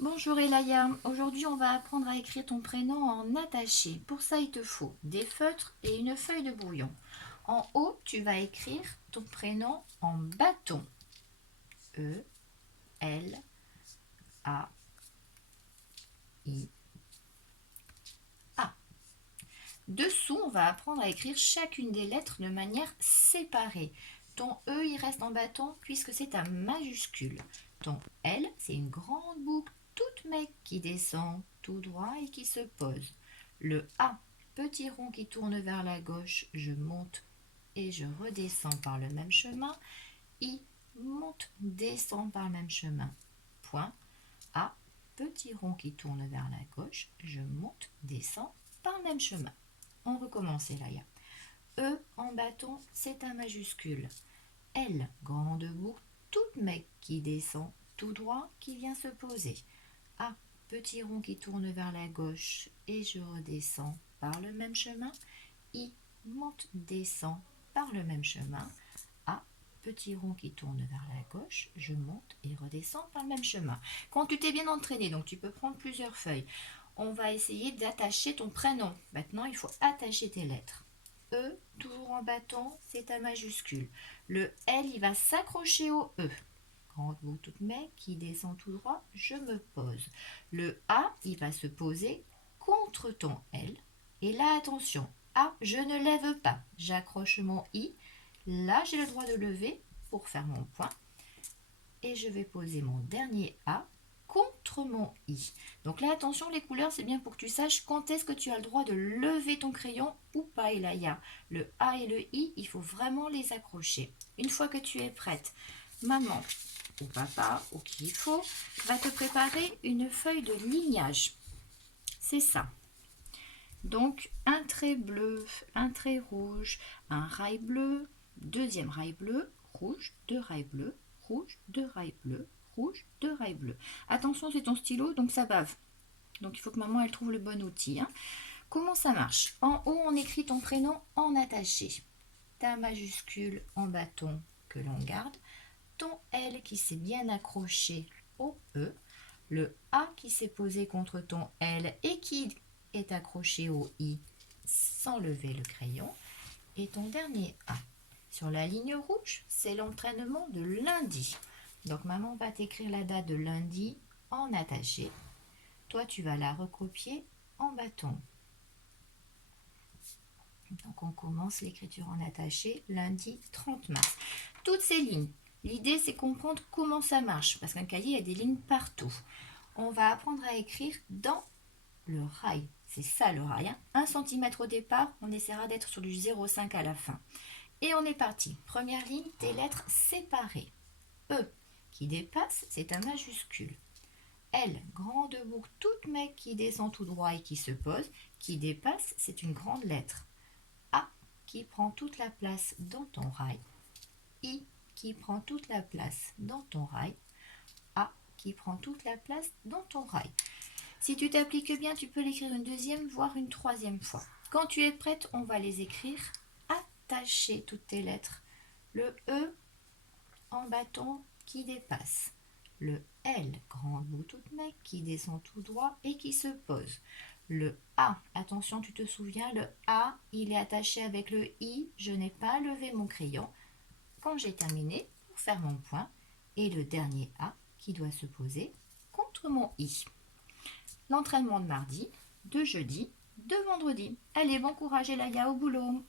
Bonjour Elaya, aujourd'hui on va apprendre à écrire ton prénom en attaché. Pour ça il te faut des feutres et une feuille de brouillon. En haut tu vas écrire ton prénom en bâton. E, L, A, I, A. Dessous on va apprendre à écrire chacune des lettres de manière séparée. Ton E il reste en bâton puisque c'est un majuscule. Ton L c'est une grande boucle toute mec qui descend tout droit et qui se pose. Le A, petit rond qui tourne vers la gauche, je monte et je redescends par le même chemin. I, monte, descend par le même chemin. Point. A, petit rond qui tourne vers la gauche, je monte, descends par le même chemin. On recommence, Elaya. E en bâton, c'est un majuscule. L, grande boucle, toute mec qui descend tout droit, qui vient se poser. A, petit rond qui tourne vers la gauche et je redescends par le même chemin. I, monte, descend par le même chemin. A, petit rond qui tourne vers la gauche, je monte et redescends par le même chemin. Quand tu t'es bien entraîné, donc tu peux prendre plusieurs feuilles, on va essayer d'attacher ton prénom. Maintenant, il faut attacher tes lettres. E, toujours en bâton, c'est un majuscule. Le L, il va s'accrocher au E. Grande boucle toute mec qui descend tout droit, je me pose. Le A, il va se poser contre ton L. Et là, attention, A, je ne lève pas. J'accroche mon I. Là, j'ai le droit de lever pour faire mon point. Et je vais poser mon dernier A contre mon I. Donc là, attention, les couleurs, c'est bien pour que tu saches quand est-ce que tu as le droit de lever ton crayon ou pas, Elaya. Le A et le I, il faut vraiment les accrocher. Une fois que tu es prête, maman ou papa, ou qui il faut, va te préparer une feuille de lignage. C'est ça. Donc, un trait bleu, un trait rouge, un rail bleu, deuxième rail bleu, rouge, deux rails bleus, rouge, deux rails bleus, rouge, deux rails bleus. Attention, c'est ton stylo, donc ça bave. Donc, il faut que maman, elle trouve le bon outil. Comment ça marche? En haut, on écrit ton prénom en attaché. Ta majuscule en bâton que l'on garde. Ton L qui s'est bien accroché au E. Le A qui s'est posé contre ton L et qui est accroché au I sans lever le crayon. Et ton dernier A. Sur la ligne rouge, c'est l'entraînement de lundi. Donc maman va t'écrire la date de lundi en attaché. Toi, tu vas la recopier en bâton. Donc on commence l'écriture en attaché lundi 30 mars. Toutes ces lignes, l'idée c'est comprendre comment ça marche parce qu'un cahier il y a des lignes partout. On va apprendre à écrire dans le rail. C'est ça le rail. 1 cm au départ, on essaiera d'être sur du 0,5 à la fin. Et on est parti. Première ligne, tes lettres séparées. E qui dépasse, c'est un majuscule. L, grande boucle toute mec qui descend tout droit et qui se pose. Qui dépasse, c'est une grande lettre. A qui prend toute la place dans ton rail. I qui prend toute la place dans ton rail. A qui prend toute la place dans ton rail. Si tu t'appliques bien, tu peux l'écrire une deuxième, voire une troisième fois. Quand tu es prête, on va les écrire attachées, toutes tes lettres. Le E en bâton qui dépasse. Le L, grande bout toute mec, qui descend tout droit et qui se pose. Le A, attention, tu te souviens, le A, il est attaché avec le I. Je n'ai pas levé mon crayon quand j'ai terminé pour faire mon point. Et le dernier A qui doit se poser contre mon I. L'entraînement de mardi, de jeudi, de vendredi. Allez, bon courage Elaya, au boulot.